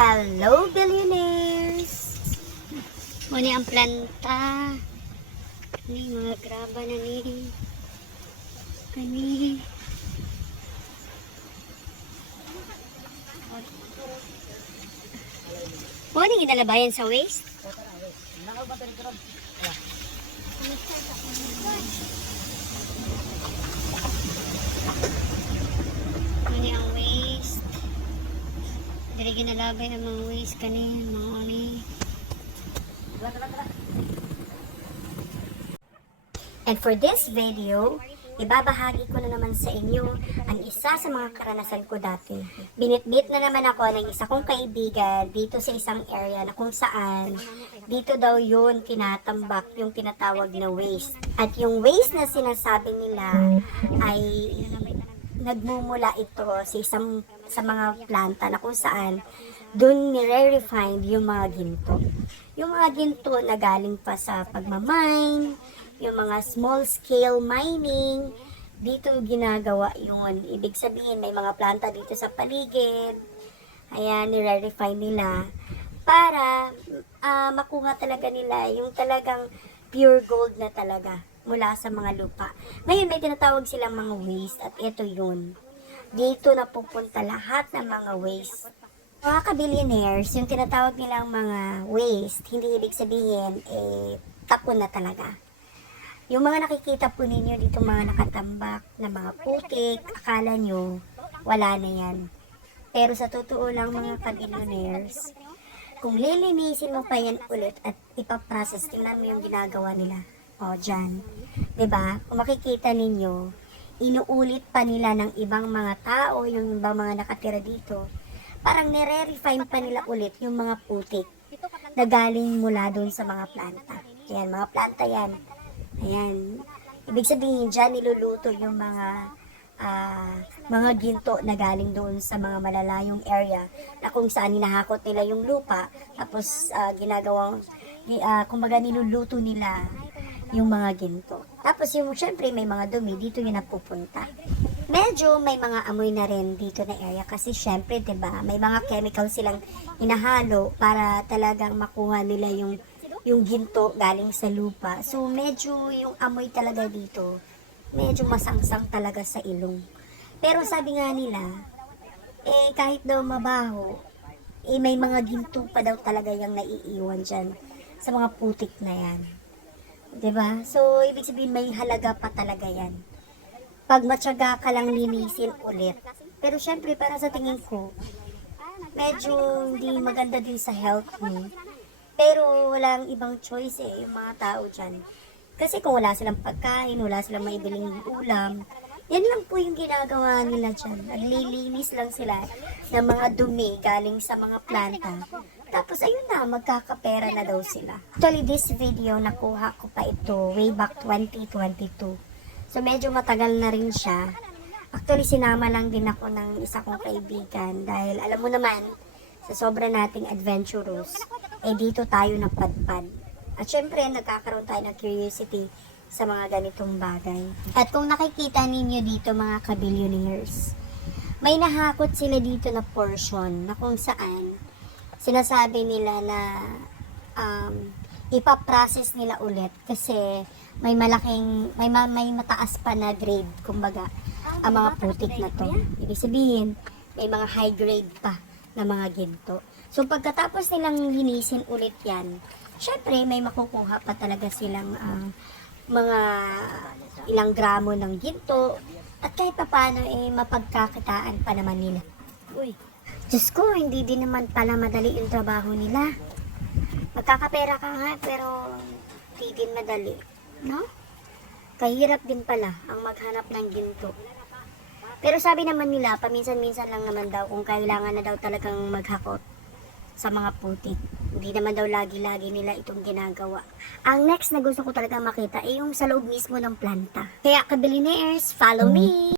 Hello, billionaires! Muna ang planta. Kani, mga graba na ni. Kani. Muna yung inalabayan sa waste. Muna ang waste. Dari ginalabay ang mga waste kani, mga ni. And for this video, ibabahagi ko na naman sa inyo ang isa sa mga karanasan ko dati. Binitbit na naman ako ng isa kong kaibigan dito sa isang area na kung saan dito daw yun tinatambak yung tinatawag na waste. At yung waste na sinasabi nila ay nagmumula ito sa mga planta na kung saan dun nire-refine yung mga ginto. Yung mga ginto na galing pa sa pagmamine, yung mga small scale mining, dito ginagawa yun. Ibig sabihin, may mga planta dito sa paligid. Ayan, nire-refine nila para makuha talaga nila yung talagang pure gold na talaga mula sa mga lupa. Ngayon, may tinatawag silang mga waste at ito yun. Dito na pupunta lahat ng mga waste. Mga ka-billionaires, yung tinatawag nilang mga waste, hindi ibig sabihin, tapon na talaga. Yung mga nakikita po ninyo dito, mga nakatambak na mga putik, akala nyo, wala na yan. Pero sa totoo lang mga ka-billionaires, kung lilinisin mo pa yan ulit at ipaprocess, tingnan mo yung ginagawa nila. O, dyan. Diba? Kung makikita ninyo, inuulit pa nila ng ibang mga tao, yung ibang mga nakatira dito, parang nire-refine pa nila ulit yung mga putik na galing mula doon sa mga planta. Yan, mga planta yan. Ayan. Ibig sabihin, dyan niluluto yung mga ginto na galing doon sa mga malalayong area na kung saan hinahakot nila yung lupa tapos kumbaga niluluto nila yung mga ginto. Tapos yung syempre may mga dumi, dito yun napupunta. Medyo may mga amoy na rin dito na area kasi syempre 'di ba, may mga chemicals silang inahalo para talagang makuha nila yung ginto galing sa lupa. So, medyo yung amoy talaga dito, medyo masangsang talaga sa ilong. Pero sabi nga nila, kahit daw mabaho, may mga ginto pa daw talaga yung naiiwan dyan sa mga putik na yan. 'Di ba? So, ibig sabihin may halaga pa talaga yan. Pag matyaga ka lang linisin ulit. Pero syempre, para sa tingin ko, medyo hindi maganda din sa health mo. Pero walang ibang choice yung mga tao dyan. Kasi kung wala silang pagkain, wala silang maibiling ulam, yan lang po yung ginagawa nila dyan. Naglilinis lang sila ng mga dumi galing sa mga planta. Tapos ayun na, magkakapera na daw sila. Actually, this video, nakuha ko pa ito way back 2022. So medyo matagal na rin siya. Actually, sinama lang din ako ng isa kong kaibigan dahil alam mo naman, sa sobra nating adventurous, dito tayo napadpad. At syempre, nagkakaroon tayo ng curiosity sa mga ganitong bagay. At kung nakikita ninyo dito mga ka-billionaires, may nahakot sila dito na portion na kung saan sinasabi nila na ipaprocess nila ulit kasi may mataas pa na grade, kumbaga, ang mga putik na to. Ibig sabihin, may mga high grade pa na mga ginto. So, pagkatapos nilang linisin ulit yan, syempre, may makukuha pa talaga silang mga ilang gramo ng ginto at kahit pa paano, mapagkakitaan pa naman nila. Uy, Diyos ko, hindi din naman pala madali yung trabaho nila. Magkakapera ka nga, pero hindi din madali. No? Kahirap din pala ang maghanap ng ginto. Pero sabi naman nila, paminsan-minsan lang naman daw kung kailangan na daw talagang maghakot sa mga putik. Hindi naman daw lagi-lagi nila itong ginagawa. Ang next na gusto ko talaga makita ay yung sa loob mismo ng planta. Kaya ka-billionaires, follow me!